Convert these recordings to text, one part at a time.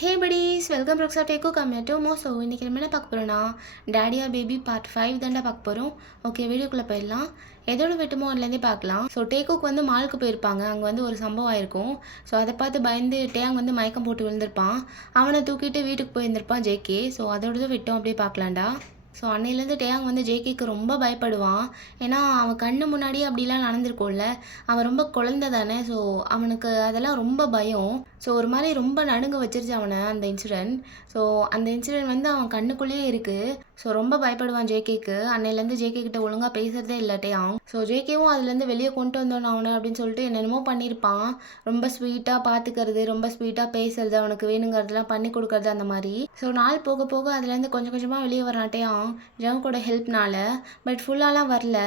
ஹே buddies, welcome ருக்ஸா டேக்கு கம்மியாட்டோமோ. So இன்றைக்கி நம்ம என்ன பார்க்க போகிறோன்னா டேடியா பேபி பார்ட் 5 தாண்டா பார்க்க போகிறோம். ஓகே, வீடியோக்குள்ளே போயிடலாம். எதோட விட்டுமோ அதுலேருந்தே பார்க்கலாம். ஸோ டேக்குக்கு வந்து மாலுக்கு போயிருப்பாங்க. அங்கே வந்து ஒரு சம்பவம் ஆயிருக்கும். ஸோ அதை பார்த்து பயந்து டேங் வந்து மயக்கம் போட்டு விழுந்திருப்பான். அவனை தூக்கிட்டு வீட்டுக்கு போயிருந்திருப்பான் ஜேகே. ஸோ அதோட விட்டோம் அப்படியே பார்க்கலாம்டா. ஸோ அன்னையிலேருந்து டேயாங் வந்து ஜேகேக்கு ரொம்ப பயப்படுவான். ஏன்னா அவன் கண்ணு முன்னாடியே அப்படிலாம் நடந்திருக்கும்ல. அவன் ரொம்ப குழந்தை தானே. ஸோ அவனுக்கு அதெல்லாம் ரொம்ப பயம். ஸோ ஒரு மாதிரி ரொம்ப நடுங்க வச்சிருச்சு அவனை அந்த இன்சிடென்ட். ஸோ அந்த இன்சிடென்ட் வந்து அவன் கண்ணுக்குள்ளேயே இருக்குது. ஸோ ரொம்ப பயப்படுவான் ஜேகேக்கு. அன்னையிலேருந்து ஜேகே கிட்ட ஒழுங்காக பேசுறதே இல்லை டேயாங். ஸோ ஜேகேவும் அதுலேருந்து வெளியே கொண்டு வந்தோன்னு அவனை அப்படின்னு சொல்லிட்டு என்னென்னமோ பண்ணியிருப்பான். ரொம்ப ஸ்வீட்டாக பார்த்துக்கிறது, ரொம்ப ஸ்வீட்டாக பேசுறது, அவனுக்கு வேணுங்கிறதுலாம் பண்ணி கொடுக்கறது அந்த மாதிரி. ஸோ நாள் போக போக அதுலேருந்து கொஞ்சம் கொஞ்சமாக வெளியே வரான் டேயாங் ஜங்கோட ஹெல்ப்னால. பட் ஃபுல்லாலாம் வரல.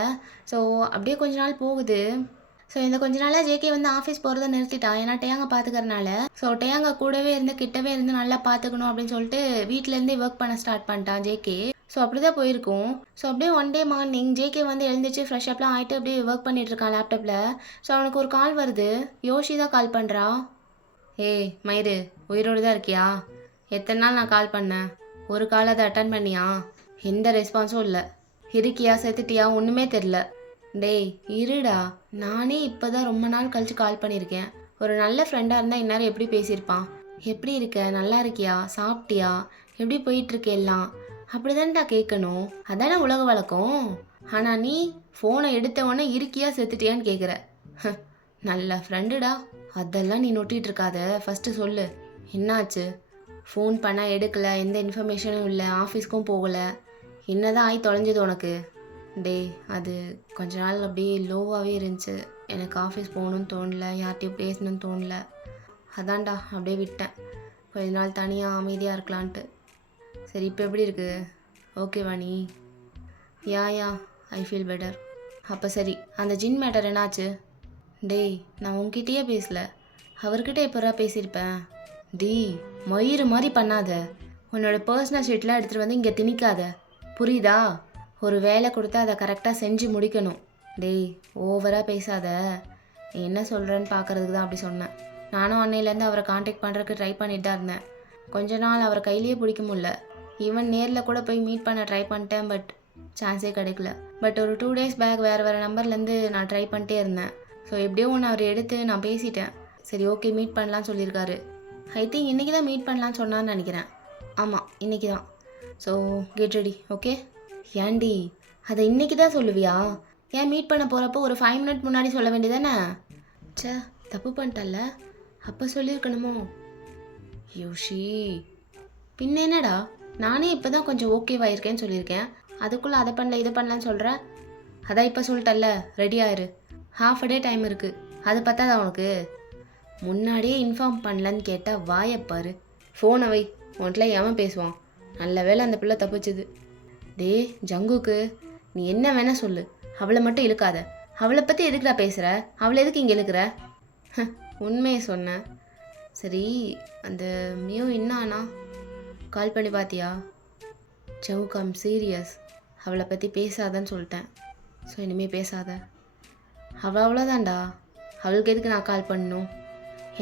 ஸோ அப்படியே கொஞ்ச நாள் போகுது. ஸோ இந்த கொஞ்ச நாளாக ஜேகே வந்து ஆஃபீஸ் போகிறத நிறுத்திட்டான். ஏன்னா டேயாங்க பார்த்துக்கறனால. ஸோ டேயாங்க கூடவே இருந்து கிட்டவே இருந்து நல்லா பார்த்துக்கணும் அப்படின்னு சொல்லிட்டு வீட்டிலேருந்தே ஒர்க் பண்ண ஸ்டார்ட் பண்ணிட்டான் ஜேகே. ஸோ அப்படி தான் போயிருக்கும். ஸோ அப்படியே ஒன் டே மார்னிங் ஜேகே வந்து எழுந்திரிச்சு ஃப்ரெஷ் அப்லாம் ஆகிட்டு அப்படியே ஒர்க் பண்ணிட்டு இருக்கான் லேப்டாப்பில். ஸோ அவனுக்கு ஒரு கால் வருது. யோஷி தான் கால் பண்ணுறா. ஏய் மயிறு, உயிரோடு தான் இருக்கியா? எத்தனை நாள் நான் கால் பண்ணேன்? ஒரு கால் அதை அட்டன் பண்ணியா? எந்த ரெஸ்பான்ஸும் இல்லை. இருக்கியா செத்துட்டியா ஒன்றுமே தெரில. டேய் இருடா, நானே இப்போ தான் ரொம்ப நாள் கழிச்சு கால் பண்ணியிருக்கேன். ஒரு நல்ல ஃப்ரெண்டாக இருந்தால் இந்நேரம் எப்படி பேசியிருப்பான்? எப்படி இருக்க, நல்லா இருக்கியா, சாப்பிட்டியா, எப்படி போயிட்டுருக்கு எல்லாம் அப்படி தான்டா கேட்கணும். அதானே உலக வழக்கம். ஆனால் நீ ஃபோனை எடுத்தவொடனே இருக்கியா செத்துட்டியான்னு கேட்குற. நல்ல ஃப்ரெண்டுடா. அதெல்லாம் நீ நொட்டிகிட்டு இருக்காத. ஃபஸ்ட்டு சொல்லு, என்னாச்சு? ஃபோன் பண்ணால் எடுக்கலை, எந்த இன்ஃபர்மேஷனும் இல்லை, ஆஃபீஸ்க்கும் போகலை. என்னதான் ஆகி தொலைஞ்சது உனக்கு? டே அது கொஞ்ச நாள் அப்படியே லோவாகவே இருந்துச்சு. எனக்கு ஆஃபீஸ் போகணுன்னு தோணல, யார்கிட்டையும் பேசணும்னு தோணல. அதான்டா அப்படியே விட்டேன். கொஞ்ச நாள் தனியாக அமைதியாக இருக்கலான்ட்டு. சரி, இப்போ எப்படி இருக்குது? ஓகேவா நீ? யா ஐ ஃபீல் பெட்டர். அப்போ சரி, அந்த ஜின் மேட்டர் என்னாச்சு? டேய் நான் உன்கிட்டயே பேசல, அவர்கிட்ட எப்படா பேசியிருப்பேன்? டி மயிறு மாதிரி பண்ணாத. உன்னோட பர்சனல் ஷீட்லாம் எடுத்துகிட்டு வந்து இங்கே திணிக்காத, புரியுதா? ஒரு வேலை கொடுத்தா அதை கரெக்டாக செஞ்சு முடிக்கணும். டேய் ஓவராக பேசாத. நீ என்ன சொல்கிறேன்னு பார்க்குறதுக்கு தான் அப்படி சொன்னேன். நானும் அன்னையிலேருந்து அவரை காண்டாக்ட் பண்ணுறதுக்கு ட்ரை பண்ணிட்டு தான் இருந்தேன். கொஞ்ச நாள் அவரை கையிலேயே பிடிக்க முடியல. ஈவன் நேரில் கூட போய் மீட் பண்ண ட்ரை பண்ணிட்டேன். பட் சான்ஸே கிடைக்கல. பட் ஒரு 2 days பேக் வேறு நம்பர்லேருந்து நான் ட்ரை பண்ணிட்டே இருந்தேன். ஸோ எப்படியோ ஒன்று அவர் எடுத்து நான் பேசிட்டேன். சரி ஓகே, மீட் பண்ணலான்னு சொல்லியிருக்காரு. ஐ திங்க் இன்றைக்கி தான் மீட் பண்ணலான்னு சொன்னான்னு நினைக்கிறேன். ஆமாம் இன்றைக்கி தான். So get ready. ஓகே? ஏண்டி அதை இன்றைக்கி தான் சொல்லுவியா? ஏன் மீட் பண்ண போகிறப்போ ஒரு 5 minutes முன்னாடி சொல்ல வேண்டியதானே? சே, தப்பு பண்ணிட்டல்ல. அப்போ சொல்லியிருக்கணுமோ? யோஷி பின்ன என்னடா, நானே இப்போ தான் கொஞ்சம் ஓகேவாயிருக்கேன்னு சொல்லியிருக்கேன். அதுக்குள்ளே அதை பண்ணல இதை பண்ணலான்னு சொல்கிறேன். அதான் இப்போ சொல்லிட்டல்ல, ரெடி ஆயிரு. half a day டைம் இருக்குது. அது பத்தாதா உனக்கு? முன்னாடியே இன்ஃபார்ம் பண்ணலன்னு கேட்டால் வாயப்பாரு. ஃபோனை வை, உன்கிட்ட எவன் பேசுவான்? நல்ல வேளை அந்த பிள்ளை தப்பிச்சுது. டே ஜங்குக்கு, நீ என்ன வேணா சொல்லு, அவளை மட்டும் இழுக்காத. அவளை பற்றி எதுக்குடா பேசுகிற? அவளை எதுக்கு இங்கே இழுக்கிற? உண்மையை சொன்னேன். சரி, அந்த மியூ என்னானா? கால் பண்ணி பார்த்தியா? ஜவுகம் சீரியஸ். அவளை பற்றி பேசாதன்னு சொல்லிட்டேன். ஸோ இனிமேல் பேசாத. அவள் அவ்வளோதான்டா. அவளுக்கு எதுக்கு நான் கால் பண்ணணும்?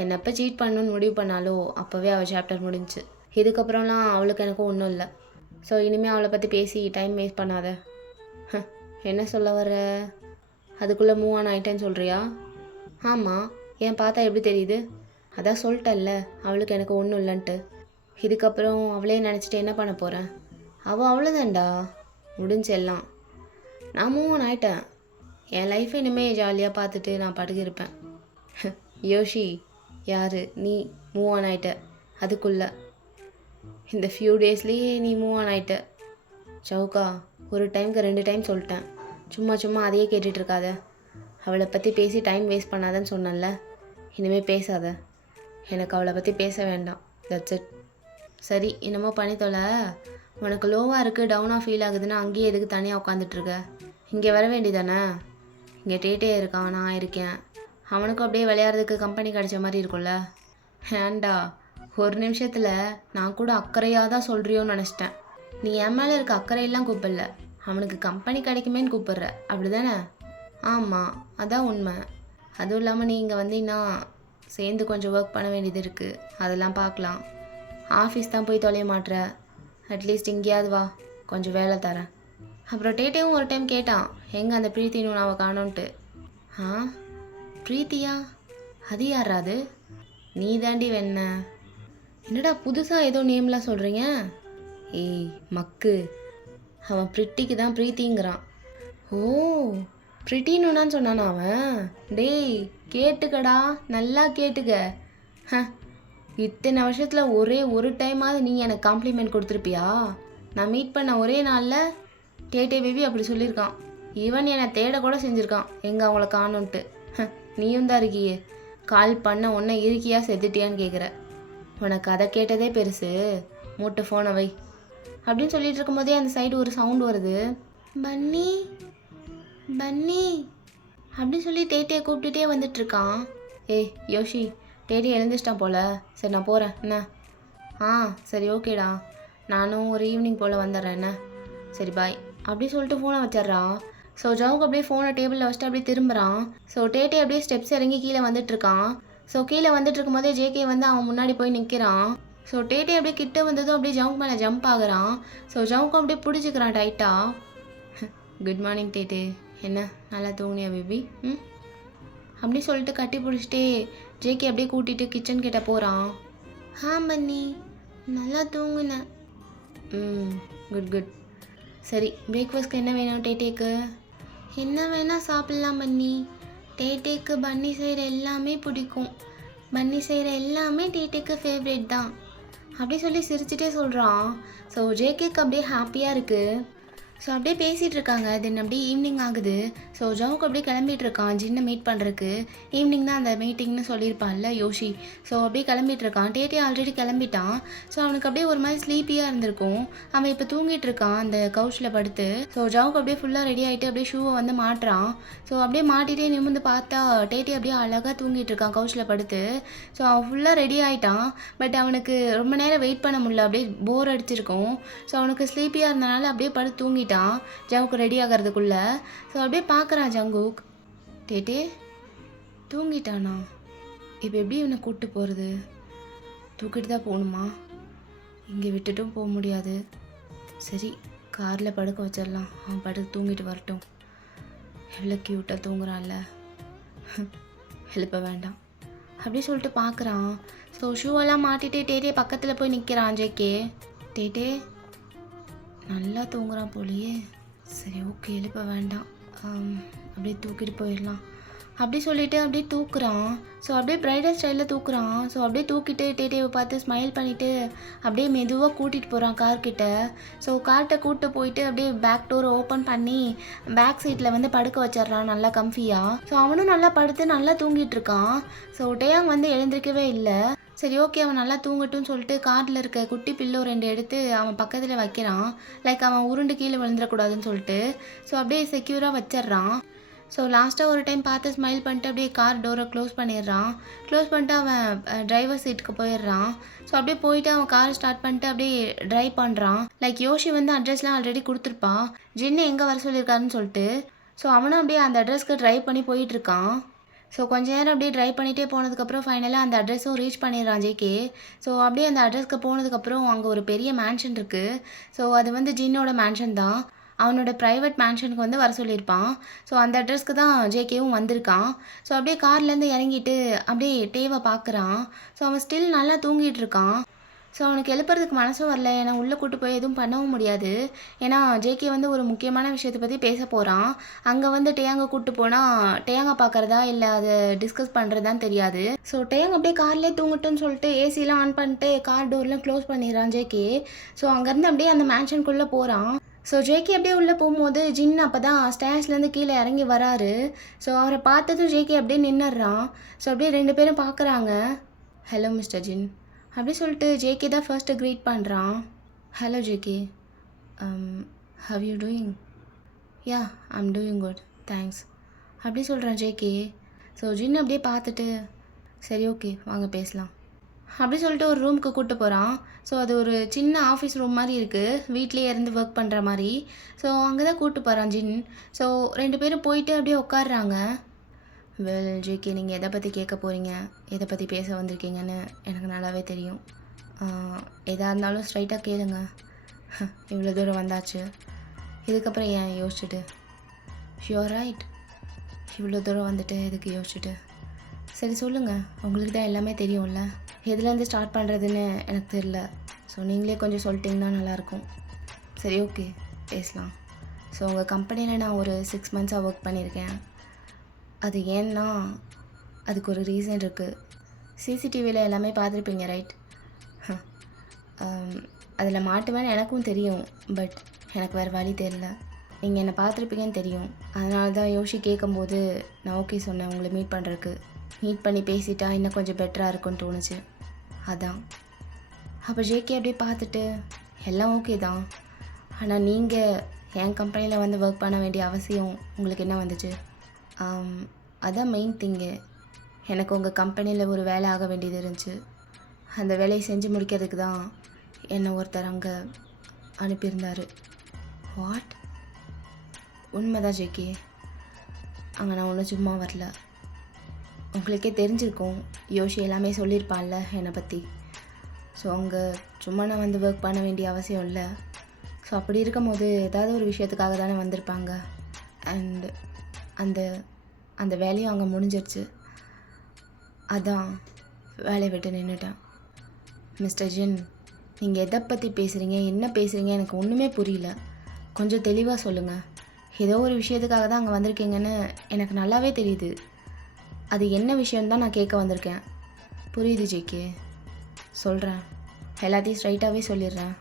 என்னை எப்போ சீட் பண்ணணுன்னு முடிவு பண்ணாலோ அப்போவே அவள் சாப்டர் முடிஞ்சிச்சு. இதுக்கப்புறம்லாம் அவளுக்கு எனக்கும் ஒன்றும் இல்லை. ஸோ இனிமேல் அவளை பற்றி பேசி டைம் வேஸ்ட் பண்ணாத. என்ன சொல்ல வர? அதுக்குள்ளே மூவ் ஆன் ஆகிட்டேன்னு சொல்கிறியா? ஆமாம், ஏன் பார்த்தா எப்படி தெரியுது? அதான் சொல்லிட்டல்ல, அவளுக்கு எனக்கு ஒன்றும் இல்லைன்ட்டு. இதுக்கப்புறம் அவளே நினச்சிட்டு என்ன பண்ண போகிறேன்? அவள் அவ்வளோதான்டா, முடிஞ்சு எல்லாம். நான் மூவ் ஆன் ஆகிட்டேன். என் லைஃப்பை இனிமேல் ஜாலியாக பார்த்துட்டு நான் படுகிருப்பேன். யோஷி யார்? நீ மூவ் ஆன் ஆகிட்ட. அதுக்குள்ளே இந்த ஃபியூ டேஸ்லேயே நீ மூவ் ஆன் ஆகிட்ட. சவுக்கா, ஒரு டைமுக்கு 2 டைம் சொல்லிட்டேன். சும்மா அதையே கேட்டுட்ருக்காத. அவளை பற்றி பேசி டைம் வேஸ்ட் பண்ணாதன்னு சொன்னல. இனிமேல் பேசாத. எனக்கு அவளை பற்றி பேச வேண்டாம். That's it. சரி, என்னமோ பண்ணி தொலை. உனக்கு லோவாக இருக்குது, டவுனாக ஃபீல் ஆகுதுன்னா அங்கேயே எதுக்கு தனியாக உட்காந்துட்ருக்க? இங்கே வர வேண்டியதானே? இங்கே டேட்டே இருக்கான், நான் இருக்கேன். அவனுக்கும் அப்படியே விளையாடுறதுக்கு கம்பெனி கிடைச்ச மாதிரி இருக்கும்ல. ஏண்டா, ஒரு நிமிஷத்தில் நான் கூட அக்கறையாக தான் சொல்கிறியோன்னு நினச்சிட்டேன். நீ என் மேலே இருக்க அக்கறையெல்லாம் கூப்பிடல, அவனுக்கு கம்பெனி கிடைக்குமேன்னு கூப்பிட்ற, அப்படி தானே? ஆமாம், அதான் உண்மை. அதுவும் இல்லாமல் நீ இங்கே வந்தீங்கன்னா சேர்ந்து கொஞ்சம் ஒர்க் பண்ண வேண்டியது இருக்குது. அதெல்லாம் பார்க்கலாம். ஆஃபீஸ் தான் போய் தொலைய மாட்ற, அட்லீஸ்ட் இங்கேயாவது வா, கொஞ்சம் வேலை தரேன். அப்புறம் டேட்டேவும் ஒரு டைம் கேட்டான், எங்கே அந்த பிரீத்தின்னு அவள் காணோன்ட்டு. ஆ, பிரீத்தியா? அது யாரா அது? நீ தாண்டி வேண. என்னடா புதுசாக ஏதோ நேம்லாம் சொல்கிறீங்க? ஏய் மக்கு, அவன் பிரிட்டிக்கு தான் பிரீத்திங்கிறான். ஓ, பிரிட்டின்னு சொன்னானா அவன்? டேய் கேட்டுக்கடா, நல்லா கேட்டுக்க. இத்தனை வருஷத்தில் ஒரே ஒரு டைமாவது நீ எனக்கு காம்ப்ளிமெண்ட் கொடுத்துருப்பியா? நான் மீட் பண்ண ஒரே நாளில் டேட்டே பேபி அப்படி சொல்லியிருக்கான். ஈவன் என்னை தேட கூட செஞ்சுருக்கான் எங்கே அவங்கள காணோன்ட்டு. நீயும் தான் இருக்கியே, கால் பண்ண உன்னை இருக்கியா செத்துட்டியான்னு கேட்குற. உனக்கு அதை கேட்டதே பெருசு, மூட்டை ஃபோனை வை அப்படின்னு சொல்லிட்டு இருக்கும்போதே அந்த சைடு ஒரு சவுண்ட் வருது. பன்னி பன்னி அப்படின்னு சொல்லி டேட்டியை கூப்பிட்டுட்டே வந்துட்டுருக்கான். ஏய் யோஷி, டேட்டி எழுந்துச்சிட்டான் போல, சரி நான் போகிறேன் என்ன? ஆ சரி ஓகேடா, நானும் ஒரு ஈவினிங் போல் வந்துடுறேன் என்ன? சரி பாய் அப்படி சொல்லிட்டு ஃபோனை வச்சிட்றான். ஸோ ஜவுக்கு அப்படியே ஃபோனை டேபிளில் வச்சுட்டு அப்படியே திரும்புகிறான். ஸோ டேட்டே அப்படியே ஸ்டெப்ஸ் இறங்கி கீழே வந்துட்டுருக்கான். ஸோ கீழே வந்துட்டு இருக்கும்போதே ஜேகே வந்து அவன் முன்னாடி போய் நிற்கிறான். ஸோ டேட்டே அப்படியே கிட்ட வந்ததும் அப்படியே ஜவுக் மேலே ஜம்ப் ஆகுறான். ஸோ ஜவுக்கும் அப்படியே பிடிச்சிக்கிறான் டைட்டாக. குட் மார்னிங் டேட்டே, என்ன நல்லா தூங்குனியா பேபி? அப்படி சொல்லிட்டு கட்டி பிடிச்சிட்டே ஜேகே அப்படியே கூட்டிகிட்டு கிச்சன் கிட்ட போகிறான். பன்னி நல்லா தூங்குனேன். Good good. சரி பிரேக்ஃபாஸ்ட்க்கு என்ன வேணும் டேட்டேக்கு? என்ன வேணால் சாப்பிட்லாம் பன்னி. டேட்டேக்கு பன்னி செய்கிற எல்லாமே பிடிக்கும். பன்னி செய்கிற எல்லாமே டேட்டேக்கு ஃபேவரேட் தான் அப்படி சொல்லி சிரிச்சுட்டே சொல்கிறான். ஸோ ஜேகேக்கு அப்படியே ஹாப்பியாக இருக்குது. ஸோ அப்படியே பேசிகிட்டு இருக்காங்க. தென் அப்படியே ஈவினிங் ஆகுது. ஸோ ஜவுக்கு அப்படியே கிளம்பிட்டு இருக்கான் ஜின்னை மீட் பண்ணுறக்கு. ஈவினிங் தான் அந்த மீட்டிங்னு சொல்லியிருப்பான்ல யோஷி. ஸோ அப்படியே கிளம்பிட்டு இருக்கான். டேட்டே ஆல்ரெடி கிளம்பிட்டான். ஸோ அவனுக்கு அப்படியே ஒரு மாதிரி ஸ்லீப்பியாக இருந்திருக்கும். அவன் இப்போ தூங்கிட்டு இருக்கான் அந்த கவுச்சில் படுத்து. ஸோ ஜவுக்கு அப்படியே ஃபுல்லாக ரெடி ஆகிட்டு அப்படியே ஷூவை வந்து மாட்டுறான். ஸோ அப்படியே மாட்டிகிட்டே நிமிர்ந்து பார்த்தா டேட்டே அப்படியே அழகாக தூங்கிட்டு இருக்கான் கவுச்சில் படுத்து. ஸோ அவன் ஃபுல்லாக ரெடி ஆகிட்டான். பட் அவனுக்கு ரொம்ப நேரம் வெயிட் பண்ண முடியல, அப்படியே போர் அடிச்சிருக்கும். ஸோ அவனுக்கு ஸ்லீப்பியாக இருந்தனால அப்படியே படுத்து தூங்கிட்டான் ஜங்குக் ரெடி ஆகிறதுக்குள்ள. ஸோ அப்படியே பார்க்குறான் ஜங்குக். டேட்டே தூங்கிட்டானா? இப்போ எப்படி இவனை கூப்பிட்டு போகிறது? தூக்கிட்டு தான் போகணுமா? இங்கே விட்டுட்டும் போக முடியாது. சரி காரில் படுக்க வச்சிடலாம், அவன் படுக்க தூங்கிட்டு வரட்டும். எவ்வளோ க்யூட்டாக தூங்குறான்ல, எழுப்ப வேண்டாம் அப்படி சொல்லிட்டு பார்க்குறான். ஸோ ஷூவெல்லாம் மாட்டிட்டு டேட்டே பக்கத்தில் போய் நிற்கிறான் ஜேகே. டேட்டே நல்லா தூங்குறான் போலியே, சரி ஓகே எழுப்ப வேண்டாம், அப்படியே தூக்கிட்டு போயிடலாம் அப்படி சொல்லிவிட்டு அப்படியே தூக்குறான். ஸோ அப்படியே பிரைடல் ஸ்டைலில் தூக்குறான். ஸோ அப்படியே தூக்கிட்டு டேட்டேவை பார்த்து ஸ்மைல் பண்ணிவிட்டு அப்படியே மெதுவாக கூட்டிகிட்டு போகிறான் கார்கிட்ட. ஸோ கார்கிட்ட கூப்பிட்டு போயிட்டு அப்படியே பேக் டோர் ஓப்பன் பண்ணி பேக் சீட்டில் வந்து படுக்க வச்சிட்றான் நல்லா கம்ஃபியாக. ஸோ அவனும் நல்லா படுத்து நல்லா தூங்கிட்டு இருக்கான். ஸோ டேயாங் வந்து எழுந்திருக்கவே இல்லை. சரி ஓகே அவன் நல்லா தூங்கட்டும்னு சொல்லிட்டு கார்டில் இருக்க குட்டி பில்லோ 2 எடுத்து அவன் பக்கத்தில் வைக்கிறான். லைக் அவன் உருண்டு கீழே விழுந்துடக்கூடாதுன்னு சொல்லிட்டு. ஸோ அப்படியே செக்யூராக வச்சிட்றான். ஸோ லாஸ்ட்டாக ஒரு டைம் பார்த்து ஸ்மைல் பண்ணிட்டு அப்படியே கார் டோரை க்ளோஸ் பண்ணிடுறான். க்ளோஸ் பண்ணிட்டு அவன் டிரைவர் சீட்டுக்கு போயிடுறான். ஸோ அப்படியே போயிட்டு அவன் காரை ஸ்டார்ட் பண்ணிட்டு அப்படியே ட்ரைவ் பண்ணுறான். லைக் யோஷி வந்து அட்ரஸ்லாம் ஆல்ரெடி கொடுத்துருப்பான் ஜின்னு எங்கே வர சொல்லியிருக்காருன்னு சொல்லிட்டு. ஸோ அவனும் அப்படியே அந்த அட்ரஸ்க்கு ட்ரைவ் பண்ணி போயிட்டுருக்கான். ஸோ கொஞ்ச நேரம் அப்படியே ட்ரைவ் பண்ணிகிட்டே போனதுக்கப்புறம் ஃபைனலாக அந்த அட்ரஸும் ரீச் பண்ணிடுறான் ஜேகே. ஸோ அப்படியே அந்த அட்ரஸ்க்கு போனதுக்கப்புறம் அங்கே ஒரு பெரிய மேன்ஷன் இருக்குது. ஸோ அது வந்து ஜின்னோட மேன்ஷன் தான். அவனோட ப்ரைவேட் மேன்ஷனுக்கு வந்து வர சொல்லியிருப்பான். ஸோ அந்த அட்ரஸ்க்கு தான் ஜேகேவும் வந்திருக்கான். ஸோ அப்படியே கார்லேருந்து இறங்கிட்டு அப்படியே டேவை பார்க்குறான். ஸோ அவன் ஸ்டில் நல்லா தூங்கிட்டு இருக்கான். ஸோ அவனுக்கு எழுப்புறதுக்கு மனசும் வரல, ஏன்னா உள்ளே கூட்டு போய் எதுவும் பண்ணவும் முடியாது. ஏன்னா ஜேகே வந்து ஒரு முக்கியமான விஷயத்தை பற்றி பேச போகிறான். அங்கே வந்து டேயாங்கை கூப்பிட்டு போனால் டேயாங்கை பார்க்குறதா இல்லை அதை டிஸ்கஸ் பண்ணுறதான்னு தெரியாது. ஸோ டேயாங் அப்படியே கார்லேயே தூங்கட்டும்னு சொல்லிட்டு ஏசிலாம் ஆன் பண்ணிட்டு கார் டோர்லாம் க்ளோஸ் பண்ணிடுறான் ஜேகே. ஸோ அங்கேருந்து அப்படியே அந்த மேன்ஷனுக்குள்ளே போகிறான். ஸோ ஜேகே அப்படியே உள்ளே போகும்போது ஜின் அப்போ தான் ஸ்டேர்ஸ்லேருந்து கீழே இறங்கி வராரு. ஸோ அவரை பார்த்ததும் ஜேகே அப்படியே நின்னுடுறான். ஸோ அப்படியே 2 பேரும் பார்க்குறாங்க. ஹலோ மிஸ்டர் ஜின் அப்படி சொல்லிட்டு ஜேகே தான் ஃபர்ஸ்ட்டு க்ரீட் பண்ணுறான். Hello JK, how you doing? Yeah I'm doing good thanks அப்படி சொல்கிறான் ஜேகே. ஸோ ஜின் அப்படியே பார்த்துட்டு சரி ஓகே வாங்க பேசலாம் அப்படி சொல்லிட்டு ஒரு ரூமுக்கு கூப்பிட்டு போகிறான். ஸோ அது ஒரு சின்ன ஆஃபீஸ் ரூம் மாதிரி இருக்குது, வீட்லேயே இருந்து ஒர்க் பண்ணுற மாதிரி. ஸோ அங்கே தான் கூப்பிட்டு போகிறான் ஜின். ஸோ 2 பேரும் போயிட்டு அப்படியே உட்காடுறாங்க. வெல் ஜேகே, நீங்கள் எதை பற்றி கேட்க போகிறீங்க, எதை பற்றி பேச வந்திருக்கீங்கன்னு எனக்கு நல்லாவே தெரியும். எதாக இருந்தாலும் ஸ்ட்ரைட்டாக கேளுங்க. இவ்வளோ தூரம் வந்தாச்சு, இதுக்கப்புறம் ஏன் யோசிச்சுட்டு? Sure right. இவ்வளோ தூரம் வந்துட்டு எதுக்கு யோசிச்சுட்டு? சரி சொல்லுங்கள், உங்களுக்கு தான் எல்லாமே தெரியும்ல. எதுலேருந்து ஸ்டார்ட் பண்ணுறதுன்னு எனக்கு தெரில. ஸோ நீங்களே கொஞ்சம் சொல்லிட்டிங்கன்னா நல்லாயிருக்கும். சரி ஓகே, பேசலாம். ஸோ உங்கள் கம்பெனியில் நான் ஒரு 6 மந்த்ஸாக ஒர்க் பண்ணியிருக்கேன். அது ஏன்னா அதுக்கு ஒரு ரீசன் இருக்குது. சிசிடிவியில் எல்லாமே பார்த்துருப்பீங்க ரைட்? அதில் மாட்டுவேன்னு எனக்கும் தெரியும். பட் எனக்கு வேறு வழி தெரியல. நீங்கள் என்னை பார்த்துருப்பீங்கன்னு தெரியும். அதனால தான் யோசி கேட்கும்போது நான் ஓகே சொன்னேன் உங்களை மீட் பண்ணுறதுக்கு. மீட் பண்ணி பேசிட்டா இன்னும் கொஞ்சம் பெட்டராக இருக்கும்னு தோணுச்சு. அதான். அப்போ ஜேகே அப்படியே பார்த்துட்டு எல்லாம் ஓகே தான், ஆனால் நீங்கள் என் கம்பெனியில் வந்து ஒர்க் பண்ண வேண்டிய அவசியம் உங்களுக்கு என்ன வந்துச்சு? அதான் மெயின் திங்கு. எனக்கு உங்கள் கம்பெனியில் ஒரு வேலை ஆக வேண்டியது இருந்துச்சு. அந்த வேலையை செஞ்சு முடிக்கிறதுக்கு தான் என்னை ஒருத்தர் அங்கே அனுப்பியிருந்தார். வாட்? உண்மைதான் ஜேகே. அங்கே நான் ஒன்றும் சும்மா வரல. உங்களுக்கே தெரிஞ்சிருக்கும், யோசி எல்லாமே சொல்லியிருப்பான்ல என்னை பற்றி. ஸோ அங்கே சும்மா நான் வந்து ஒர்க் பண்ண வேண்டிய அவசியம் இல்லை. ஸோ அப்படி இருக்கும்போது ஏதாவது ஒரு விஷயத்துக்காக தானே வந்திருப்பாங்க. அண்டு அந்த அந்த வேலையும் அங்கே முடிஞ்சிருச்சு. அதான் வேலையை விட்டு நின்றுட்டேன். மிஸ்டர் ஜின், நீங்கள் எதை பற்றி பேசுகிறீங்க, என்ன பேசுகிறீங்க, எனக்கு ஒன்றுமே புரியல. கொஞ்சம் தெளிவாக சொல்லுங்கள். ஏதோ ஒரு விஷயத்துக்காக தான் அங்கே வந்திருக்கீங்கன்னு எனக்கு நல்லாவே தெரியுது. அது என்ன விஷயம்தான் நான் கேட்க வந்திருக்கேன். புரியுது ஜேகே, சொல்கிறேன். எல்லாத்தையும் ஸ்ட்ரைட்டாகவே சொல்லிடுறேன்.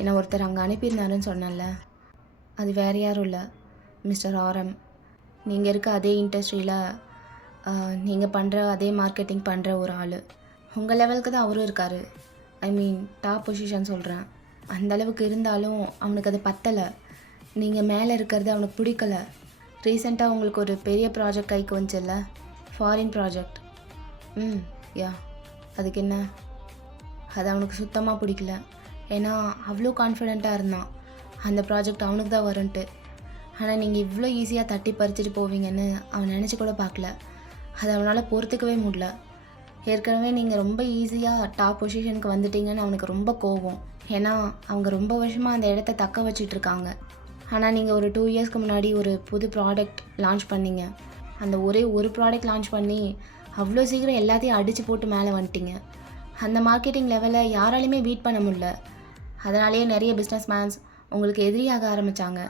என்னை ஒருத்தர் அங்கே அனுப்பியிருந்தாருன்னு சொன்னேன்ல, அது வேறு யாரும் இல்லை, மிஸ்டர் ஆரம். நீங்கள் இருக்க அதே இண்டஸ்ட்ரியில் நீங்கள் பண்ணுற அதே மார்க்கெட்டிங் பண்ணுற ஒரு ஆள். உங்கள் லெவலுக்கு தான் அவரும் இருக்கார். ஐ மீன் டாப் பொசிஷன் சொல்கிறேன். அந்தளவுக்கு இருந்தாலும் அவனுக்கு அது பத்தலை. நீங்கள் மேலே இருக்கிறது அவனுக்கு பிடிக்கல. ரீசெண்டாக உங்களுக்கு ஒரு பெரிய ப்ராஜெக்ட் கைக்கு வந்துச்சுல்ல, ஃபாரின் ப்ராஜெக்ட். யா, அதுக்கு என்ன? அது அவனுக்கு சுத்தமாக பிடிக்கல. ஏன்னா அவ்வளோ கான்ஃபிடெண்ட்டாக இருந்தான் அந்த ப்ராஜெக்ட் அவனுக்கு தான் வரும்ன்ட்டு. ஆனால் நீங்கள் இவ்வளோ ஈஸியாக தட்டி பறிச்சுட்டு போவீங்கன்னு அவன் நினச்சி கூட பார்க்கல. அது அவனால் பொறுத்துக்கவே முடியல. ஏற்கனவே நீங்கள் ரொம்ப ஈஸியாக டாப் பொசிஷனுக்கு வந்துட்டீங்கன்னு அவனுக்கு ரொம்ப கோவம். ஏன்னா அவங்க ரொம்ப வருஷமாக அந்த இடத்த தக்க வச்சிட்ருக்காங்க. ஆனால் நீங்கள் ஒரு 2 இயர்ஸ்க்கு முன்னாடி ஒரு புது ப்ராடக்ட் லான்ச் பண்ணீங்க. அந்த ஒரே ஒரு ப்ராடக்ட் லான்ச் பண்ணி அவ்வளோ சீக்கிரம் எல்லாத்தையும் அடித்து போட்டு மேலே வந்துட்டீங்க. அந்த மார்க்கெட்டிங் லெவலில் யாராலையுமே பீட் பண்ண முடியல. அதனாலேயே நிறைய பிஸ்னஸ் மேன்ஸ் உங்களுக்கு எதிரியாக ஆரம்பித்தாங்க.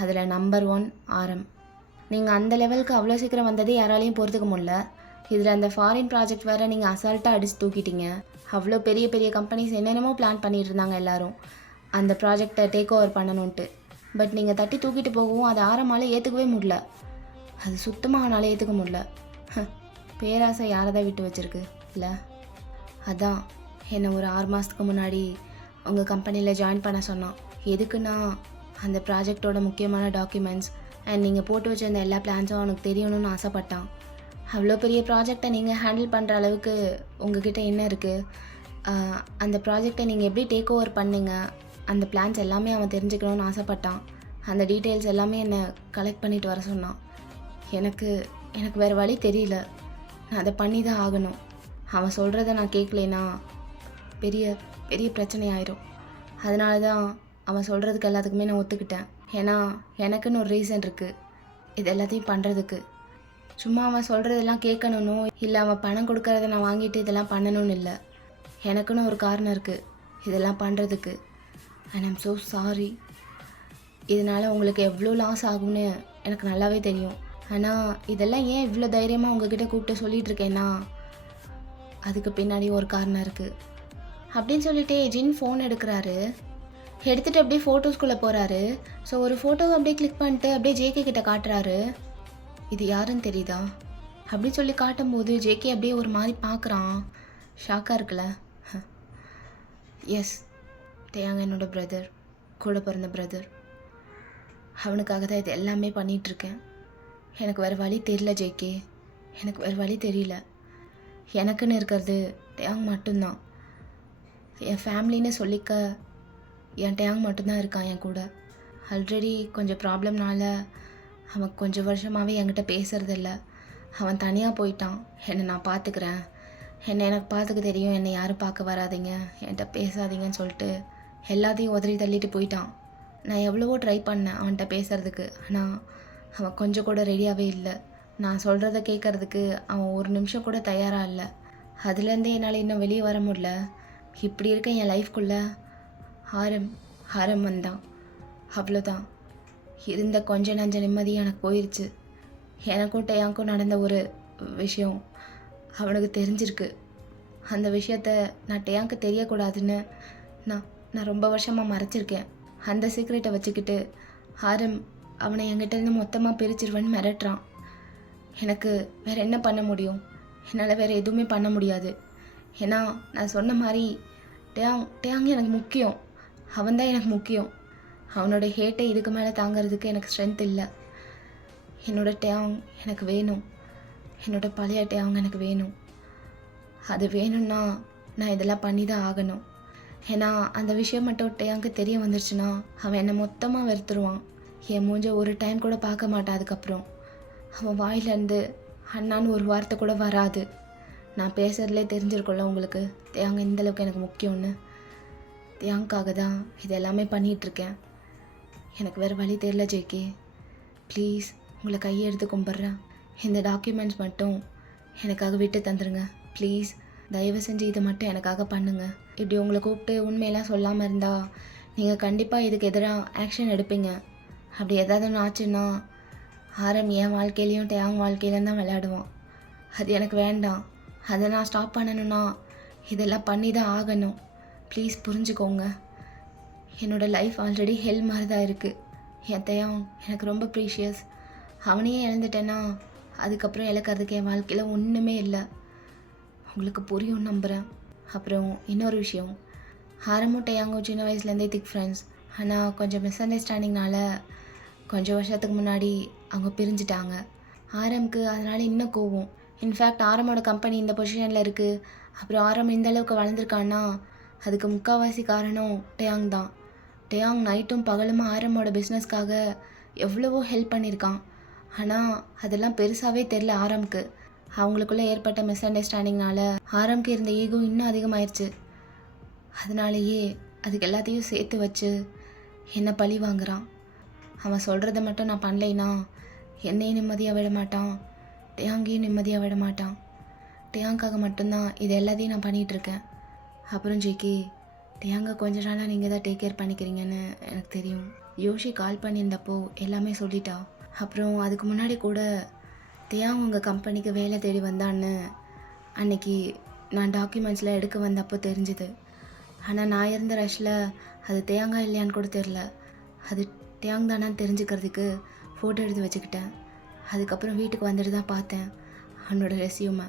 அதில் நம்பர் 1 ஆரம். நீங்கள் அந்த லெவலுக்கு அவ்வளோ சீக்கிரம் வந்ததே யாராலையும் பொறுத்துக்க முடியல. இதில் அந்த ஃபாரின் ப்ராஜெக்ட் வேறு நீங்கள் அசால்ட்டாக அடித்து தூக்கிட்டீங்க. அவ்வளோ பெரிய பெரிய கம்பெனிஸ் என்னென்னமோ பிளான் பண்ணிகிட்டு இருந்தாங்க எல்லோரும் அந்த ப்ராஜெக்டை டேக் ஓவர் பண்ணணுன்ட்டு. பட் நீங்கள் தட்டி தூக்கிட்டு போகவும் அது ஆரமால் ஏற்றுக்கவே முடியல. அது சுத்தமாக அவனால் ஏற்றுக்க முடியல. பேராசை யாரை தான் விட்டு வச்சுருக்கு இல்லை? அதான் என்னை ஒரு 6 மாதத்துக்கு முன்னாடி உங்கள் கம்பெனியில் ஜாயின் பண்ண சொன்னான். எதுக்குன்னா அந்த ப்ராஜெக்டோட முக்கியமான டாக்குமெண்ட்ஸ் அண்ட் நீங்கள் போட்டு வச்சிருந்த எல்லா பிளான்ஸும் அவனுக்கு தெரியணும்னு ஆசைப்பட்டான். அவ்வளோ பெரிய ப்ராஜெக்டை நீங்கள் ஹேண்டில் பண்ணுற அளவுக்கு உங்ககிட்ட என்ன இருக்குது? அந்த ப்ராஜெக்டை நீங்கள் எப்படி டேக் ஓவர் பண்ணீங்க, அந்த பிளான்ஸ் எல்லாமே அவன் தெரிஞ்சுக்கணும்னு ஆசைப்பட்டான். அந்த டீட்டெயில்ஸ் எல்லாமே என்னை கலெக்ட் பண்ணிட்டு வர சொன்னான். எனக்கு வேறு வழி தெரியல. நான் அதை பண்ணி தான் ஆகணும். அவன் சொல்கிறத நான் கேட்கலைன்னா பெரிய பெரிய பிரச்சனை ஆயிரும். அதனால தான் அவன் சொல்கிறதுக்கு எல்லாத்துக்குமே நான் ஒத்துக்கிட்டேன். ஏன்னா எனக்குன்னு ஒரு ரீசன் இருக்குது இது எல்லாத்தையும் பண்ணுறதுக்கு. சும்மா அவன் சொல்கிறதெல்லாம் கேட்கணும்னோ இல்லை அவன் பணம் கொடுக்கறத நான் வாங்கிட்டு இதெல்லாம் பண்ணணும்னு இல்லை. எனக்குன்னு ஒரு காரணம் இருக்குது இதெல்லாம் பண்ணுறதுக்கு. And I'm so sorry. இதனால் உங்களுக்கு எவ்வளோ லாஸ் ஆகும்னு எனக்கு நல்லாவே தெரியும். ஆனால் இதெல்லாம் ஏன் இவ்வளோ தைரியமாக உங்ககிட்ட கூப்பிட்டு சொல்லிகிட்டு இருக்கேன்னா அதுக்கு பின்னாடி ஒரு காரணம் இருக்குது அப்படின்னு சொல்லிட்டு ஜின் ஃபோன் எடுக்கிறாரு. எடுத்துகிட்டு அப்படியே ஃபோட்டோஸ்குள்ளே போகிறாரு. ஸோ ஒரு ஃபோட்டோவை அப்படியே கிளிக் பண்ணிட்டு அப்படியே ஜேகே கிட்ட காட்டுறாரு. இது யாருன்னு தெரியுதா அப்படின்னு சொல்லி காட்டும்போது ஜேகே அப்படியே ஒரு மாதிரி பார்க்குறான். ஷாக்காக இருக்குல்ல? எஸ், டேயாங் என்னோட பிரதர், கூட பிறந்த பிரதர். அவனுக்காக தான் இது எல்லாமே பண்ணிகிட்ருக்கேன். எனக்கு வேறு வழி தெரியல ஜேகே, எனக்கு வேறு வழி தெரியல. எனக்குன்னு இருக்கிறது டேயாங் மட்டும்தான். என் ஃபேமிலின்னு சொல்லிக்க என் டேயாங் மட்டும்தான் இருக்கான் என் கூட. ஆல்ரெடி கொஞ்சம் ப்ராப்ளம்னால அவன் கொஞ்சம் வருஷமாகவே என்கிட்ட பேசுகிறதில்ல. அவன் தனியாக போயிட்டான். என்னை நான் பார்த்துக்கிறேன், என்னை எனக்கு பார்த்துக்க தெரியும், என்னை யாரும் பார்க்க வராதீங்க, என்கிட்ட பேசாதீங்கன்னு சொல்லிட்டு எல்லாத்தையும் உதறி தள்ளிட்டு போயிட்டான். நான் எவ்வளவோ ட்ரை பண்ணேன் அவன்கிட்ட பேசுகிறதுக்கு, ஆனால் அவன் கொஞ்சம் கூட ரெடியாகவே இல்லை. நான் சொல்கிறத கேட்குறதுக்கு அவன் ஒரு நிமிஷம் கூட தயாராக இல்லை. அதுலேருந்தே என்னால் இன்னும் வெளியே வர முடியல. இப்படி இருக்க என் லைஃப்குள்ளே ஆரம் வந்தான். அவ்வளோதான். இருந்த கொஞ்ச நஞ்ச நிம்மதி எனக்கு போயிடுச்சு. எனக்கும் டேயாங்க்கும் நடந்த ஒரு விஷயம் அவனுக்கு தெரிஞ்சிருக்கு. அந்த விஷயத்த நான் டேயாங்க்கு தெரியக்கூடாதுன்னு நான் ரொம்ப வருஷமாக மறைச்சிருக்கேன். அந்த சீக்ரெட்டை வச்சுக்கிட்டு ஆரம் அவனை என்கிட்டேருந்து மொத்தமாக பிரிச்சிருவேன்னு மிரட்டுறான். எனக்கு வேறு என்ன பண்ண முடியும்? என்னால் வேறு எதுவுமே பண்ண முடியாது. ஏன்னா நான் சொன்ன மாதிரி டேயாங் எனக்கு முக்கியம். அவன்தான் எனக்கு முக்கியம். அவனோட ஹேட்டை இதுக்கு மேலே தாங்கிறதுக்கு எனக்கு ஸ்ட்ரென்த் இல்லை. என்னோட டேயாங் எனக்கு வேணும். என்னோட பழைய டேயாங் எனக்கு வேணும். அது வேணும்னா நான் இதெல்லாம் பண்ணி தான் ஆகணும். ஏன்னா அந்த விஷயம் மட்டும் டேயாங்க்கு தெரிய வந்துருச்சுன்னா அவன் என்னை மொத்தமாக வெறுத்துருவான். என் மூஞ்ச ஒரு டைம் கூட பார்க்க மாட்டான். அதுக்கப்புறம் அவன் வாயிலேருந்து அண்ணான்னு ஒரு வார்த்தை கூட வராது. நான் பேசுறதுலே தெரிஞ்சிருக்கும்ல உங்களுக்கு டேயாங் இந்தளவுக்கு எனக்கு முக்கியம்னு. டேயாங்க்காக தான் இது எல்லாமே பண்ணிகிட்ருக்கேன். எனக்கு வேறு வழி தெரியல ஜேகே. ப்ளீஸ் உங்களை கையை எடுத்து கும்பிட்றேன். இந்த டாக்குமெண்ட்ஸ் மட்டும் எனக்காக விட்டு தந்துடுங்க ப்ளீஸ். தயவு செஞ்சு இதை மட்டும் எனக்காக பண்ணுங்கள். இப்படி உங்களை கூப்பிட்டு உண்மையெல்லாம் சொல்லாமல் இருந்தால் நீங்கள் கண்டிப்பாக இதுக்கு எதிராக ஆக்ஷன் எடுப்பீங்க. அப்படி ஏதாவது ஒன்று ஆச்சுன்னா ஆரம் என் வாழ்க்கையிலையும் டேயாங் வாழ்க்கையிலும் தான் விளையாடுவான். அது எனக்கு வேண்டாம். அதை நான் ஸ்டாப் பண்ணணும்னா இதெல்லாம் பண்ணி தான் ஆகணும். ப்ளீஸ் புரிஞ்சுக்கோங்க. என்னோடய லைஃப் ஆல்ரெடி ஹெல் மாதிரி தான் இருக்குது. என் டேயாங் எனக்கு ரொம்ப ப்ரீஷியஸ். அவனையே இழந்துட்டேன்னா அதுக்கப்புறம் இழக்கிறதுக்கு என் வாழ்க்கையில் ஒன்றுமே இல்லை. உங்களுக்கு புரியும் நம்புகிறேன். அப்புறம் இன்னொரு விஷயம், ஆரமும் டேயாங்கும் சின்ன வயசுலேருந்தே திக் ஃப்ரெண்ட்ஸ். ஆனால் கொஞ்சம் மிஸ் அண்டர்ஸ்டாண்டிங்னால கொஞ்சம் வருஷத்துக்கு முன்னாடி அவங்க பிரிஞ்சுட்டாங்க. ஆரம்க்கு அதனால் இன்னும் கோவம். இன்ஃபேக்ட் ஆரமோட கம்பெனி இந்த பொசிஷனில் இருக்குது. அப்புறம் ஆரம் இந்த அளவுக்கு வளர்ந்துருக்கான்னா அதுக்கு முக்கால்வாசி காரணம் டேயாங் தான். டேயாங் நைட்டும் பகலுமா ஆரமோட பிஸ்னஸ்க்காக எவ்வளவோ ஹெல்ப் பண்ணியிருக்கான். ஆனால் அதெல்லாம் பெருசாகவே தெரில ஆரம்க்கு. அவங்களுக்குள்ளே ஏற்பட்ட மிஸ் அண்டர்ஸ்டாண்டிங்னால ஆரம்க்கு இருந்த ஈகோ இன்னும் அதிகமாயிருச்சு. அதனாலேயே அதுக்கு எல்லாத்தையும் சேர்த்து வச்சு என்னை பழி வாங்குறான். அவன் சொல்கிறத மட்டும் நான் பண்ணலைன்னா என்னையும் நிம்மதியாக விட மாட்டான், டேயாங்கையும் நிம்மதியாக விட மாட்டான். டேயாங்காக மட்டும்தான் இது எல்லாத்தையும் நான் பண்ணிகிட்ருக்கேன். அப்புறம் ஜேகே, டேயாங்கை கொஞ்ச நாளாக நீங்கள் தான் டேக் கேர் பண்ணிக்கிறீங்கன்னு எனக்கு தெரியும். யோஷி கால் பண்ணியிருந்தப்போ எல்லாமே சொல்லிட்டா. அப்புறம் அதுக்கு முன்னாடி கூட டேயாங் உங்கள் கம்பெனிக்கு வேலை தேடி வந்தான்னு அன்னைக்கு நான் டாக்குமெண்ட்ஸில் எடுக்க வந்தப்போ தெரிஞ்சுது. ஆனால் நான் இருந்த ரஷ்ல அது டேயாங்கா இல்லையான்னு கூட தெரில. அது டேயாங் தானான்னு தெரிஞ்சுக்கிறதுக்கு ஃபோட்டோ எடுத்து வச்சுக்கிட்டேன். அதுக்கப்புறம் வீட்டுக்கு வந்துட்டு தான் பார்த்தேன் அவனோட ரெஸ்யூமை.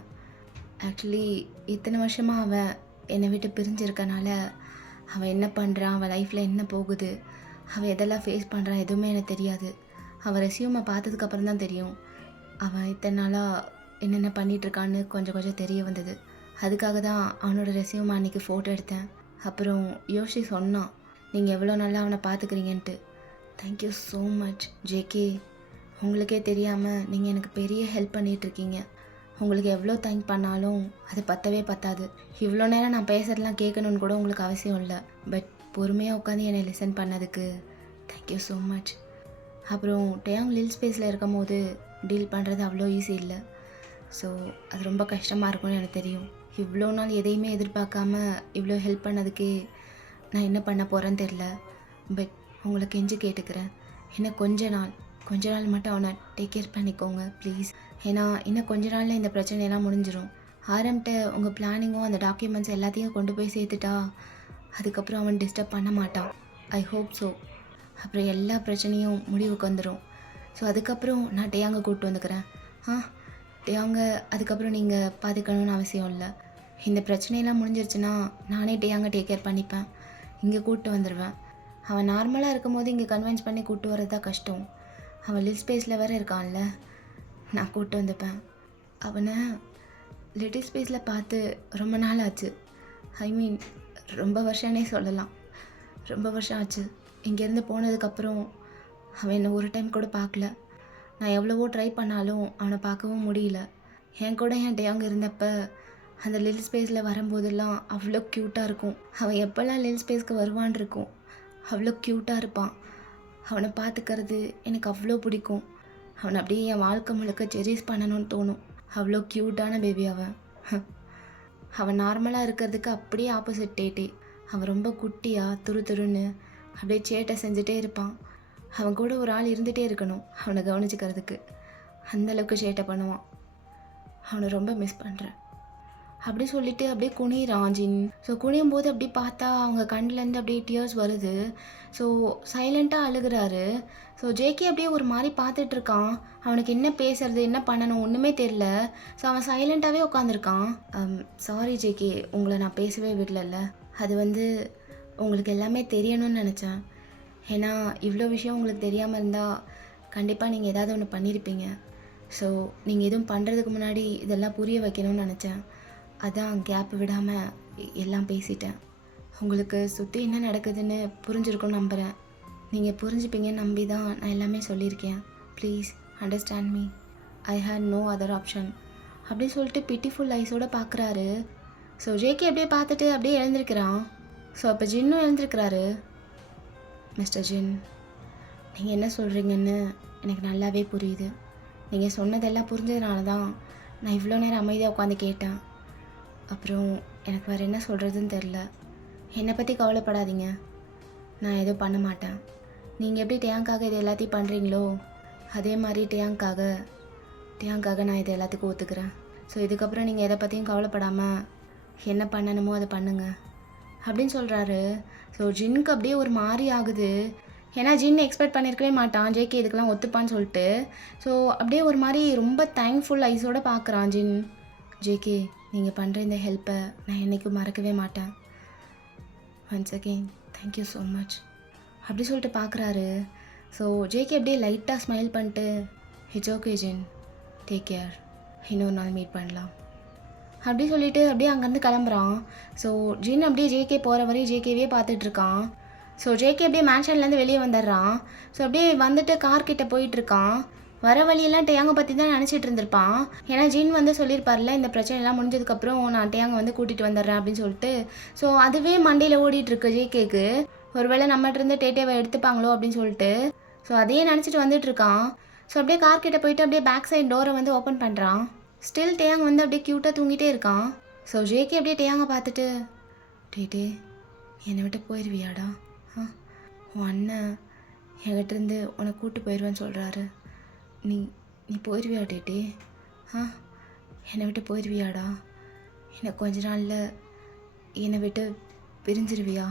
ஆக்சுவலி இத்தனை வருஷமாக அவன் என்னை விட்டு பிரிஞ்சிருக்கனால அவன் என்ன பண்ணுறான், அவன் லைஃப்பில் என்ன போகுது, அவன் எதெல்லாம் ஃபேஸ் பண்ணுறான் எதுவுமே எனக்கு தெரியாது. அவன் ரெஸ்யூமை பார்த்ததுக்கப்புறம் தான் தெரியும் அவன் இத்தனை நாளாக என்னென்ன பண்ணிகிட்ருக்கான்னு கொஞ்சம் கொஞ்சம் தெரிய வந்தது. அதுக்காக தான் அவனோட ரெஸ்யூமை அன்றைக்கி ஃபோட்டோ எடுத்தேன். அப்புறம் யோசி சொன்னான் நீங்கள் எவ்வளோ நல்லா அவனை பார்த்துக்கிறீங்கன்ட்டு. Thank you so much JK. உங்களுக்கே தெரியாமல் நீங்கள் எனக்கு பெரிய ஹெல்ப் பண்ணிகிட்ருக்கீங்க. உங்களுக்கு எவ்வளோ தேங்க் பண்ணாலும் அது பத்தவே பத்தாது. இவ்வளோ நேரம் நான் பேசுகிறதெல்லாம் கேட்கணுன்னு கூட உங்களுக்கு அவசியம் இல்லை. பட் பொறுமையாக உட்காந்து என்னை லிசன் பண்ணதுக்கு தேங்க்யூ ஸோ மச். அப்புறம் டேயாங் லில் ஸ்பேஸில் இருக்கும் போது டீல் பண்ணுறது அவ்வளோ ஈஸி இல்லை. ஸோ அது ரொம்ப கஷ்டமாக இருக்கும்னு எனக்கு தெரியும். இவ்வளோ நாள் எதையுமே எதிர்பார்க்காம இவ்வளோ ஹெல்ப் பண்ணதுக்கே நான் என்ன பண்ண போகிறேன்னு தெரில. பட் உங்களை கெஞ்சி கேட்டுக்கிறேன், இன்னும் கொஞ்ச நாள் மட்டும் அவனை டேக் கேர் பண்ணிக்கோங்க ப்ளீஸ். ஏன்னா இன்னும் கொஞ்ச நாளில் இந்த பிரச்சனையெல்லாம் முடிஞ்சிடும். ஆரம்பிட்ட உங்கள் பிளானிங்கும் அந்த டாக்குமெண்ட்ஸ் எல்லாத்தையும் கொண்டு போய் சேர்த்துட்டா அதுக்கப்புறம் அவன் டிஸ்டர்ப் பண்ண மாட்டான். I hope so. அப்புறம் எல்லா பிரச்சனையும் முடிவுக்கு வந்துடும். ஸோ அதுக்கப்புறம் நான் டேயாங்கை கூப்பிட்டு வந்துக்கிறேன். டேயாங்கை அதுக்கப்புறம் நீங்கள் பார்த்துக்கணுன்னு அவசியம் இல்லை. இந்த பிரச்சனையெல்லாம் முடிஞ்சிருச்சுன்னா நானே டேயாங்கை டேக் கேர் பண்ணிப்பேன். இங்கே கூப்பிட்டு வந்துடுவேன். அவன் நார்மலாக இருக்கும் போது இங்கே கன்வின்ஸ் பண்ணி கூப்பிட்டு வரது தான் கஷ்டம். அவன் லில் ஸ்பேஸில் வேறு இருக்கான்ல, நான் கூப்பிட்டு வந்துப்பேன். அவனை லிட்டில் ஸ்பேஸில் பார்த்து ரொம்ப நாள் ஆச்சு. ஐ மீன் ரொம்ப வருஷம்னே சொல்லலாம். ரொம்ப வருஷம் ஆச்சு. இங்கேருந்து போனதுக்கப்புறம் அவன் என்னை ஒரு டைம் கூட பார்க்கல. நான் எவ்வளவோ ட்ரை பண்ணாலும் அவனை பார்க்கவும் முடியல. என் கூட என் டேயாங் இருந்தப்போ அந்த லில் ஸ்பேஸில் வரும்போதெல்லாம் அவ்வளோ க்யூட்டாக இருக்கும். அவன் எப்போல்லாம் லில் ஸ்பேஸ்க்கு வருவான் இருக்கும், அவ்வளோ க்யூட்டாக இருப்பான். அவனை பார்த்துக்கிறது எனக்கு அவ்வளோ பிடிக்கும். அவனை அப்படியே என் வாழ்க்கை முழுக்க செரிஸ் பண்ணணும்னு தோணும். அவ்வளோ க்யூட்டான பேபி அவன். அவன் நார்மலாக இருக்கிறதுக்கு அப்படியே ஆப்போசிட் டேட்டே. அவன் ரொம்ப குட்டியாக துருன்னு அப்படியே சேட்டை செஞ்சுட்டே இருப்பான். அவன் கூட ஒரு ஆள் இருந்துகிட்டே இருக்கணும் அவனை கவனிச்சிக்கிறதுக்கு. அந்தளவுக்கு சேட்டை பண்ணுவான். அவனை ரொம்ப மிஸ் பண்ணுறேன் அப்படி சொல்லிட்டு அப்படியே குனிறான் ஜின். ஸோ குனியும் போது அப்படி பார்த்தா அவங்க கண்ணிலேருந்து அப்படியே டியர்ஸ் வருது. ஸோ சைலண்ட்டாக அழுகிறாரு. ஸோ ஜேகே அப்படியே ஒரு மாதிரி பார்த்துட்ருக்கான். அவனுக்கு என்ன பேசுறது என்ன பண்ணணும் ஒன்றுமே தெரில. ஸோ அவன் சைலண்ட்டாகவே உட்காந்துருக்கான். சாரி ஜேகே, உங்களை நான் பேசவே விடலல்ல. அது உங்களுக்கு எல்லாமே தெரியணும்னு நினச்சேன். ஏன்னா இவ்வளோ விஷயம் உங்களுக்கு தெரியாமல் இருந்தால் கண்டிப்பாக நீங்கள் ஏதாவது ஒன்று பண்ணியிருப்பீங்க. ஸோ நீங்கள் எதுவும் பண்ணுறதுக்கு முன்னாடி இதெல்லாம் புரிய வைக்கணும்னு நினச்சேன். அதான் கேப் விடாமல் எல்லாம் பேசிட்டேன். உங்களுக்கு சுற்றி என்ன நடக்குதுன்னு புரிஞ்சிருக்கும்னு நம்புகிறேன். நீங்கள் புரிஞ்சுப்பீங்கன்னு நம்பி தான் நான் எல்லாமே சொல்லியிருக்கேன். Please understand me. I had no other option அப்படி சொல்லிட்டு பிட்டிஃபுல் ஐஸோடு பார்க்குறாரு. ஸோ ஜேகே அப்படியே பார்த்துட்டு அப்படியே எழுந்திருக்கிறான். ஸோ அப்போ ஜின்னும் எழுந்திருக்கிறாரு. மிஸ்டர் ஜின், நீங்கள் என்ன சொல்கிறீங்கன்னு எனக்கு நல்லாவே புரியுது. நீங்கள் சொன்னதெல்லாம் புரிஞ்சதுனால தான் நான் இவ்வளோ நேரம் அமைதியாக உட்காந்து கேட்டேன். அப்புறம் எனக்கு வேறு என்ன சொல்கிறதுன்னு தெரில. என்னை பற்றி கவலைப்படாதீங்க, நான் எதுவும் பண்ண மாட்டேன். நீங்கள் எப்படி டேங்காக இது எல்லாத்தையும் பண்ணுறீங்களோ அதே மாதிரி டேங்காக நான் இது எல்லாத்துக்கும் ஒத்துக்கிறேன். ஸோ இதுக்கப்புறம் நீங்கள் எதை பற்றியும் கவலைப்படாமல் என்ன பண்ணணுமோ அதை பண்ணுங்க அப்படின்னு சொல்கிறாரு. ஸோ ஜின்னுக்கு அப்படியே ஒரு மாதிரி ஆகுது. ஏன்னா ஜின் எக்ஸ்பெக்ட் பண்ணியிருக்கவே மாட்டான் ஜேகே இதுக்கெல்லாம் ஒத்துப்பான்னு சொல்லிட்டு. ஸோ அப்படியே ஒரு மாதிரி ரொம்ப தேங்க்ஃபுல் ஐஸோடு பார்க்குறான் ஜின். ஜேகே, நீங்கள் பண்ணுற இந்த ஹெல்ப்பை நான் என்றைக்கும் மறக்கவே மாட்டேன். Once again thank you so much அப்படி சொல்லிட்டு பார்க்குறாரு. ஸோ ஜேகே அப்படியே லைட்டாக ஸ்மைல் பண்ணிட்டு it's okay Jin, take care, இன்னொரு நாள் மீட் பண்ணலாம் அப்படி சொல்லிவிட்டு அப்படியே அங்கேருந்து கிளம்புறான். ஸோ ஜின் அப்படியே ஜேகே போகிற வரையும் ஜேகேவே பார்த்துட்ருக்கான். ஸோ ஜேகே அப்படியே மேன்ஷன்லேருந்து வெளியே வந்துடுறான். ஸோ அப்படியே வந்துட்டு கார்கிட்ட போயிட்டுருக்கான். வர வழியெல்லாம் டேங்கை பற்றி தான் நினச்சிட்டு இருந்திருப்பான். ஏன்னா ஜின் சொல்லியிருப்பார்ல இந்த பிரச்சனைலாம் முடிஞ்சதுக்கப்புறம் நான் டேங்கை கூட்டிகிட்டு வந்துடுறேன் அப்படின்னு சொல்லிட்டு. ஸோ அதுவே மண்டையில் ஓடிட்டுருக்கு ஜேகேக்கு. ஒருவேளை நம்மகிட்ட டேட்டேவை எடுத்துப்பாங்களோ அப்படின்னு சொல்லிட்டு. ஸோ அதையே நினச்சிட்டு வந்துட்டுருக்கான். ஸோ அப்படியே கார்கிட்ட போயிட்டு அப்படியே பேக் சைட் டோரை ஓப்பன் பண்ணுறான். ஸ்டில் டேங் அப்படியே க்யூட்டாக தூங்கிட்டே இருக்கான். ஸோ ஜேகே அப்படியே டேங்கை பார்த்துட்டு, டேட்டே என்னை விட்டு போயிடுவியாடா? உன் அண்ணன் என்கிட்டருந்து உன்னை கூப்பிட்டு போயிடுவேன்னு சொல்கிறாரு. நீ போயிடுவியா டேட்டே? என்னை விட்டு போயிடுவியாடா? என்னை கொஞ்ச நாளில் என்னை விட்டு பிரிஞ்சிருவியா?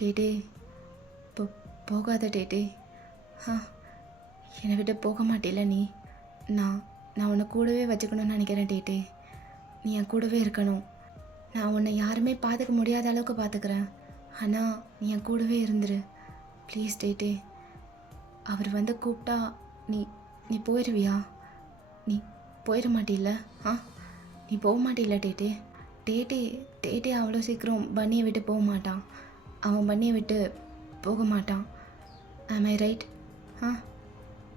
டேட்டே போகாத டேட்டே. என்னை விட்டு போக மாட்டேல நீ? நான் உன்னை கூடவே வச்சுக்கணும்னு நினைக்கிறேன் டேட்டே. நீ என் கூடவே இருக்கணும். நான் உன்னை யாருமே பார்த்துக்க முடியாத அளவுக்கு பார்த்துக்கிறேன். ஆனால் நீ என் கூடவே இருந்துரு ப்ளீஸ் டேட்டே. அவர் கூப்பிட்டா நீ போயிடுவியா? நீ போயிட மாட்டில்ல? நீ போக மாட்டில்ல டேட்டே? டேட்டே அவ்வளோ சீக்கிரம் பன்னியை விட்டு போக மாட்டான். அவன் பன்னியை விட்டு போக மாட்டான். ஆம் ஐ ரைட்?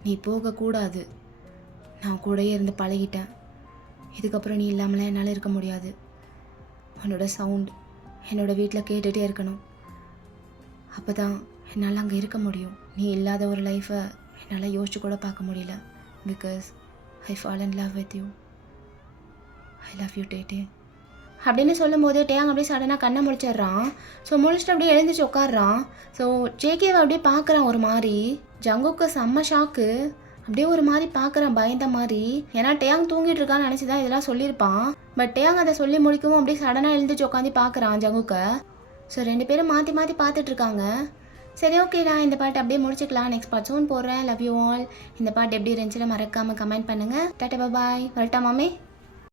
நீ போகக்கூடாது. நான் கூடயே இருந்து பழகிட்டேன். இதுக்கப்புறம் நீ இல்லாமலாம் என்னால் இருக்க முடியாது. உன்னோட சவுண்ட் என்னோடய வீட்டில் கேட்டுகிட்டே இருக்கணும். அப்போ தான் என்னால் அங்கே இருக்க முடியும். நீ இல்லாத ஒரு லைஃப்பை என்னால் யோசிச்சு கூட பார்க்க முடியல. Because I fall in love with you. I love you டேட்டே அப்படின்னு சொல்லும்போது டேங் அப்படியே சடனாக கண்ணை முடிச்சிடுறான். ஸோ முடிச்சுட்டு அப்படியே எழுந்திரிச்சு உட்காடுறான். ஸோ ஜேகேவை அப்படியே பார்க்குறான் ஒரு மாதிரி. ஜங்குக்கு செம்ம ஷாக்கு. அப்படியே ஒரு மாதிரி பார்க்குறான் பயந்த மாதிரி. ஏன்னா டேங் தூங்கிட்டு இருக்கான்னு நினச்சி தான் இதெல்லாம் சொல்லியிருப்பான். பட் டேங் அதை சொல்லி முடிக்கவும் அப்படியே சடனாக எழுந்திரிச்சு உட்காந்து பார்க்குறான் ஜங்குக்கை. ஸோ ரெண்டு பேரும் மாற்றி மாற்றி பார்த்துட்ருக்காங்க. சரி ஓகேடா, இந்த பாட்டு அப்படியே முடிச்சுக்கலாம். நெக்ஸ்ட் பார்ட் சூன் போடுறேன். Love you all. இந்த பாட்டு எப்படி இருந்துச்சுன்னு மறக்காமல் கமெண்ட் பண்ணுங்கள். டாட்டா பாய். வரட்டா மாமே.